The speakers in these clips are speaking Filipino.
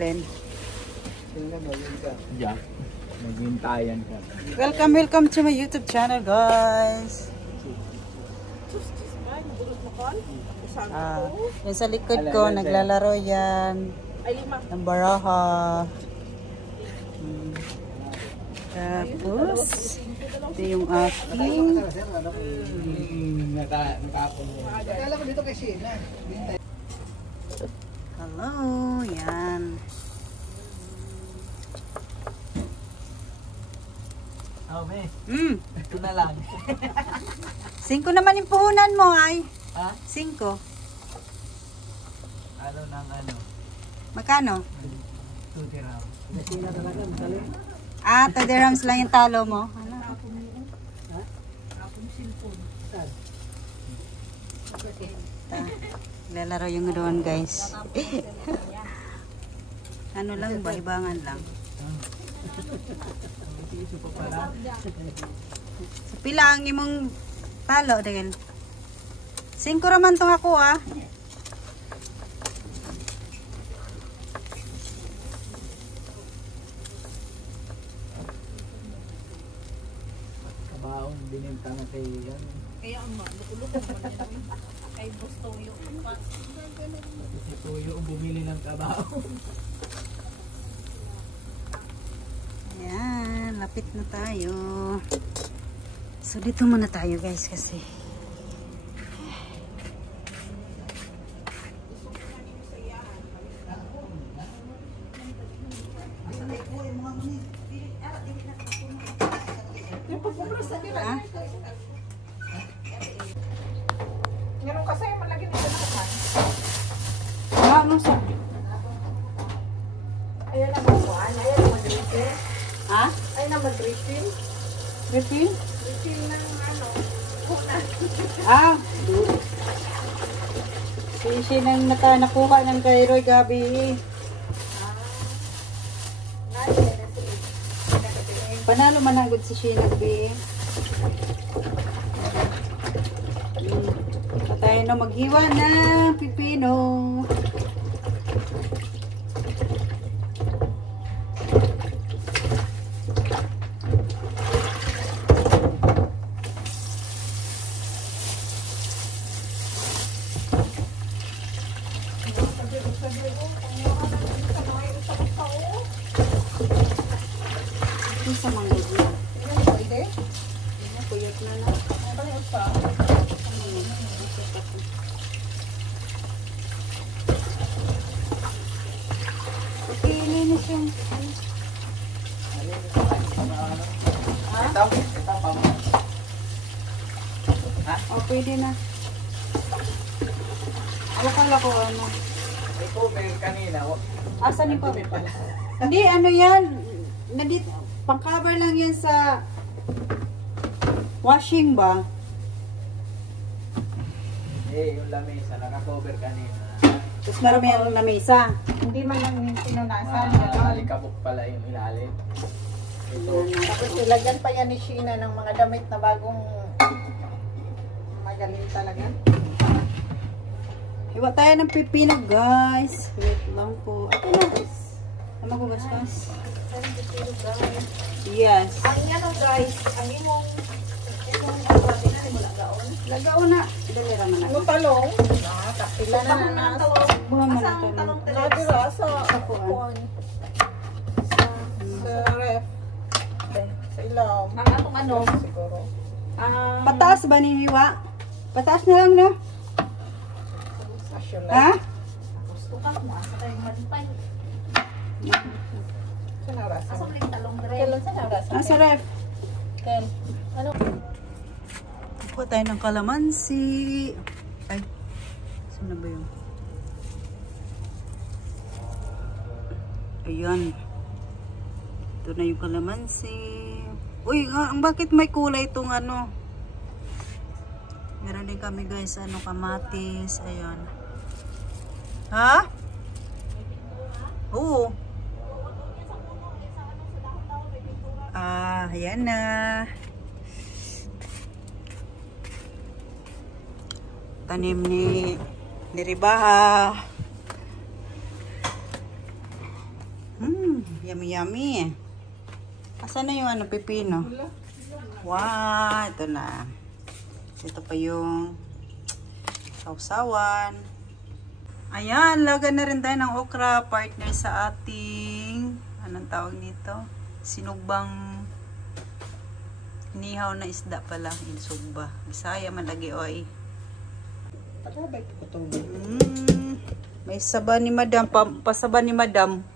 Ellen. Yeah. Naghintayan ka. Welcome to my YouTube channel, guys. Yan sa likod ko, naglalaro yan. Ng baraha. Tapos, ito yung aking. Nakala ko dito kay Sheena. Hello, yan. Oh, me. Ito na lang. 5 naman yung puhunan mo, ay. Ha? 5. Ano ng ano? Magkano? 2 dirham. 2 dirhams lang yung talo mo. Ano? Lalaro yung doon, guys. Ano lang ba? Ibangan lang. So, pila ang imong talo, dahil 5 raman tong ako, ah. Kabaong binenta na kay yan. Kaya ang malukulong mo na kay Boss Toyo. Si Tuyo bumili ng kabaong. Ayan, lapit na tayo. So, dito muna tayo, guys, kasi Ganun kasi malagi nito na kapan. ano sa? Ayan na buwan, ayan na mag-refill. Ha? Ayan na mag-refill. Refill? Refill ng ano, kuna. Si nang nakuha ng kay Roy Gabi. Panalo man ang good si Sheena Gabi. Tayo na maghiwa ng pipino. Ito sa manggod na. Pwede? Puyot na na. Pwede pa. Linis yung Ito pa mo. pwede na. Akala ko ano. May cover kanina. Asan yung cover pala? Hindi, ano yan. Nandito, pang-cover lang yan sa washing ba? Yung lamesa, naka-cover kanina. Tapos marami yung lamesa. Hindi man lang yung pinunasan. Alikabok pala yung ilalim. Ito. Tapos ilagyan pa yan ni Sheena ng mga damit na bagong magaling talaga. Iwa tayo ng pipino, guys. Wait lang po. Ito na. Tama ko gasgas. Yes. Ang yan o guys, ang imong pati na ni mo lagaon. Lagaw na. Dali raman na. Ang talong. Kapila na na. Buha mo na Asa ang ito. talong tira sa kuan. Sa ref. Sa ilaw. Ang atong ano? Siguro. Pataas ba ni Hiwa? Pataas na lang, no? Ha? Gusto ka kung asa tayong malipay. Sa naras. Asa mo yung talong dire? Kailan sa naras? Sa ref. Ken. Ano? Kuha tayo ng kalamansi. Ay. Saan na ba yun? Ayan. Ito na yung kalamansi. Uy, bakit may kulay itong ano? Meron din kami, guys, ano, kamatis. Ayan. Ha? Oo. Ayan na. Tanim ni Ribaha. Yummy yummy. Asan na yung ano, pipino? Wow, ito na. Ito pa yung sausawan. Ayan, laga na rin tayo ng okra, partner sa ating, anong tawag nito? Sinugbang inihaw na isda pala, insugba. Bisaya man lagi oy. Pagkabay ko ito. May saba ni madam, pasaba ni madam.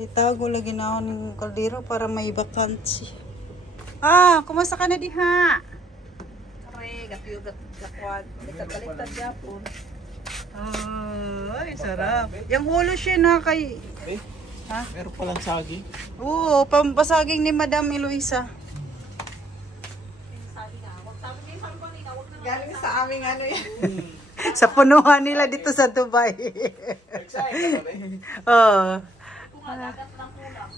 Itago lagi na ako ng kaldero para may vacancy. Kumusta ka na diha? Are, gatiyugat kakwad. Baliktad yapon. Ay, sarap. Yung ulo siya na kay... Ha? Meron palang saging. Oo, pampasaging ni Madam Eloisa. Galing sa aming ano yan. Sa punuhan nila dito sa Dubai. Excited ka ba? Oo. Kumagagat lang kulang.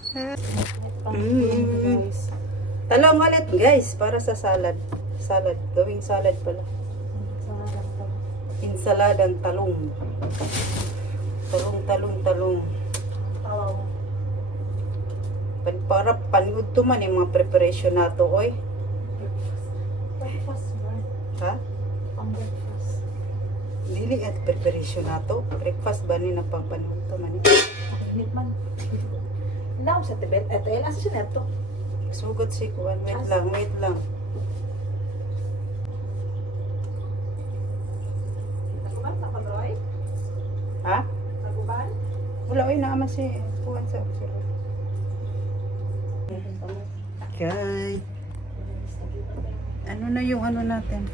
Talong ulit guys, para sa salad. Salad, gawing salad pala. Insaladang talong. Talong. Para paniud to man yung mga preparation nato, oy. Breakfast ba? Ha? Pang breakfast. Dili at preparation nato. Breakfast ba ni na pang paniud to man? Init man. Hindi ako sa tibet. Eto, asa siya neto? Sugod si Kuan. Wait lang. Taguban? Takaloy? Ha? Taguban? Wala, oy, naman si Kuan sa observer. Okay. Ano na yung ano natin?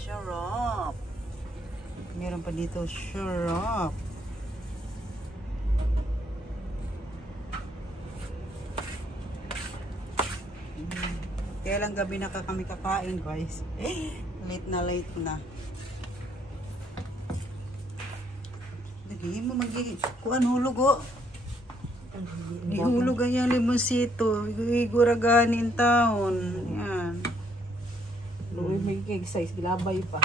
Syrup. Meron pa dito syrup. Kaya lang gabi na kami kakain, guys. Late na. Lagi mo magiging kuan hulog oh. Ihulog ang yung limonsito. Iguraganin taon. Yan. Luwi may exercise. Gilabay pa.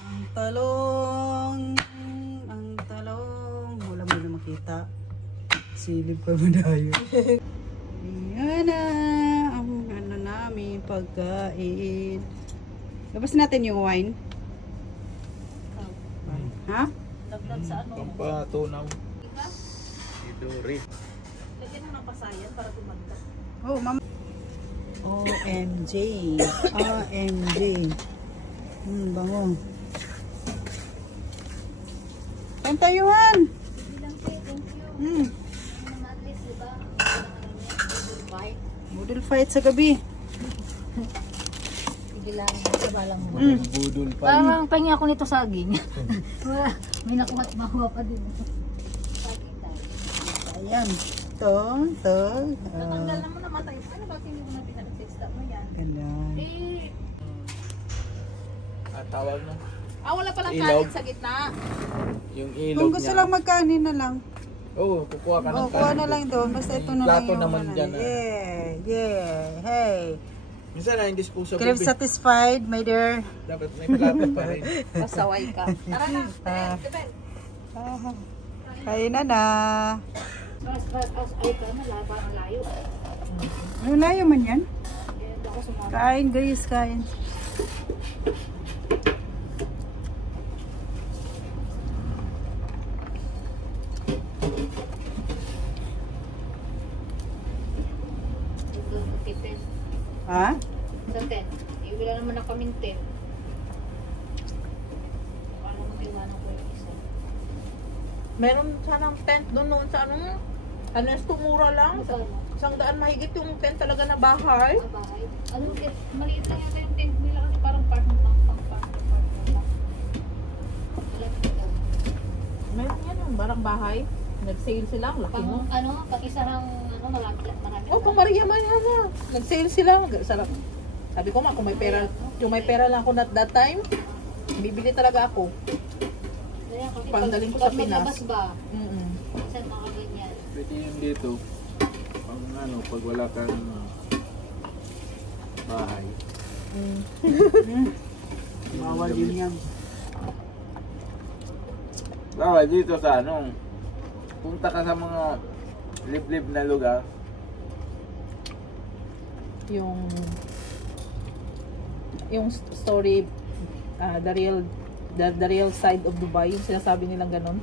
Ang talong. Wala mo na makita. Silip ka mo dayo. Yan na. Ang ano namin pagkain. Labas natin yung wine. Ha? Dagdag sa ano? Pampatunaw. Iba? Iduri. Lagyan mo ng pasayan para tumagdag. Oh, ma'am. OMG. Bango. Kain tayuhan. Bilang kayo, thank you. At least, diba? Bite. Model fight sa gabi. Bilang sa balang mo. Budol pa. Parang pahingi ako nito saging. Wala, may nakuha pa din. Saging tayo. Ayan. Ito. Natanggal naman namatay. Ano ba hindi mo na pinag-stop mo yan? Ganun. Tawag na. Wala palang Ilaw. kanin sa gitna. Yung ilog Kung gusto lang magkanin na lang. kukuha ka ng Kuha na lang doon. Basta ito na lang Plato yung naman ano. dyan, Yeah. Hey. Minsan na indisposable. Crave satisfied, my dear. Dapat may plato pa rin. Pasaway ka. Tara na. Depend. Kain na. Ay ka na, parang layo. Ano layo man yan? Ako sumama. Kain guys, kain. Ha? Sa 10. Wala naman na kaming 10. Paano mo tiwanan ko yung isa? Meron sanang tent doon noon sa ano, tumura lang. Magkano? 100 mahigit yung tent talaga na bahay. Sa bahay. Ano, maliit lang yata yung tent nila kasi parang part ng pang. Wala ka ito. Meron yan, parang bahay. Nag-sale sila, ang laki mo. Pag isarang marami. Oh, pang Maria Manana. Nag-sale sila. Sarap. Sabi ko kung may pera, yung may pera lang ako that time, bibili talaga ako. Pangdaling ko sa Pag Pinas. maglabas ba? Mm-mm. Saan mga ganyan? Pwede yun dito. Pag wala kang bahay. Bawal din yan. Bawal dito sa punta ka sa mga liblib na lugar. Yung story, the real side of Dubai, yung sinasabi nilang ganon.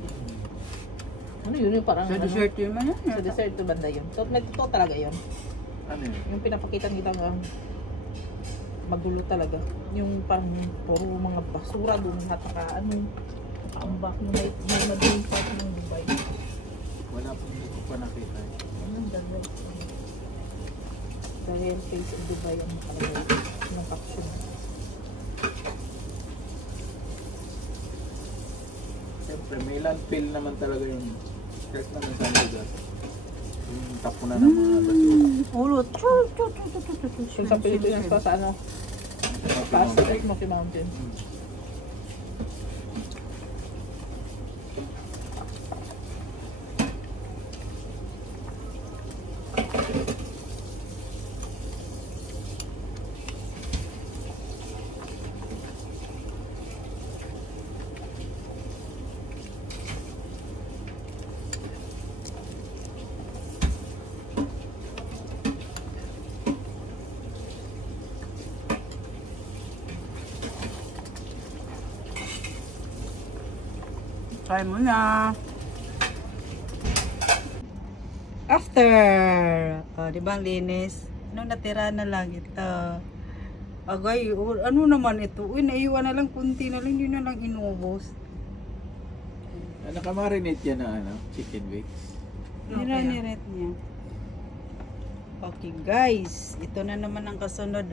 Ano yun, yung parang Sa dessert yun man yan. sa desert to banda yun. So, totoo talaga yun. Ano yun? Yung pinapakita nilang magulo talaga. Yung parang puro mga basura doon, hatakaan. Ang back na may madaling part ng Dubai. Wala pong hindi ko pa nakita. The real face of Dubai ang nakalagay ng caption. Siyempre, may landfill naman talaga yung kahit naman sa lugar. Yung tapunan ng mga basura. Ulot. Kung sa Pilipinas pa sa taas sa Smoky Mountain. Try mo na. After. O, di ba ang linis? Ano natira na lang ito? Agay, ano naman ito? Uy, naiwan na lang, kunti na lang, hindi na lang inubos. Nakamarinate yan na chicken wings. Niraniret niya. Okay guys, ito na naman ang kasunod,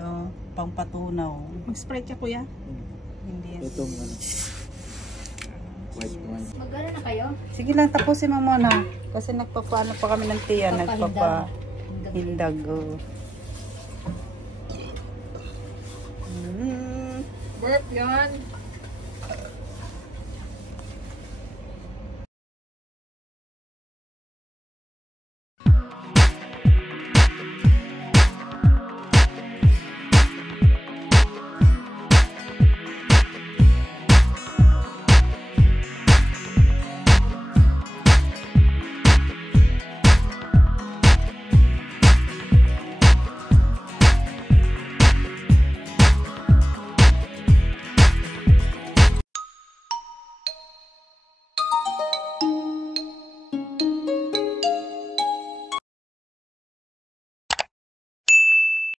pangpatunaw. Mag-spread ka kuya. Hindi yan. Itong white wine. Magano na kayo? Sige lang, tapusin mo muna. Kasi nagpapaano pa kami ng tiya, nagpapahindag. Burp yan.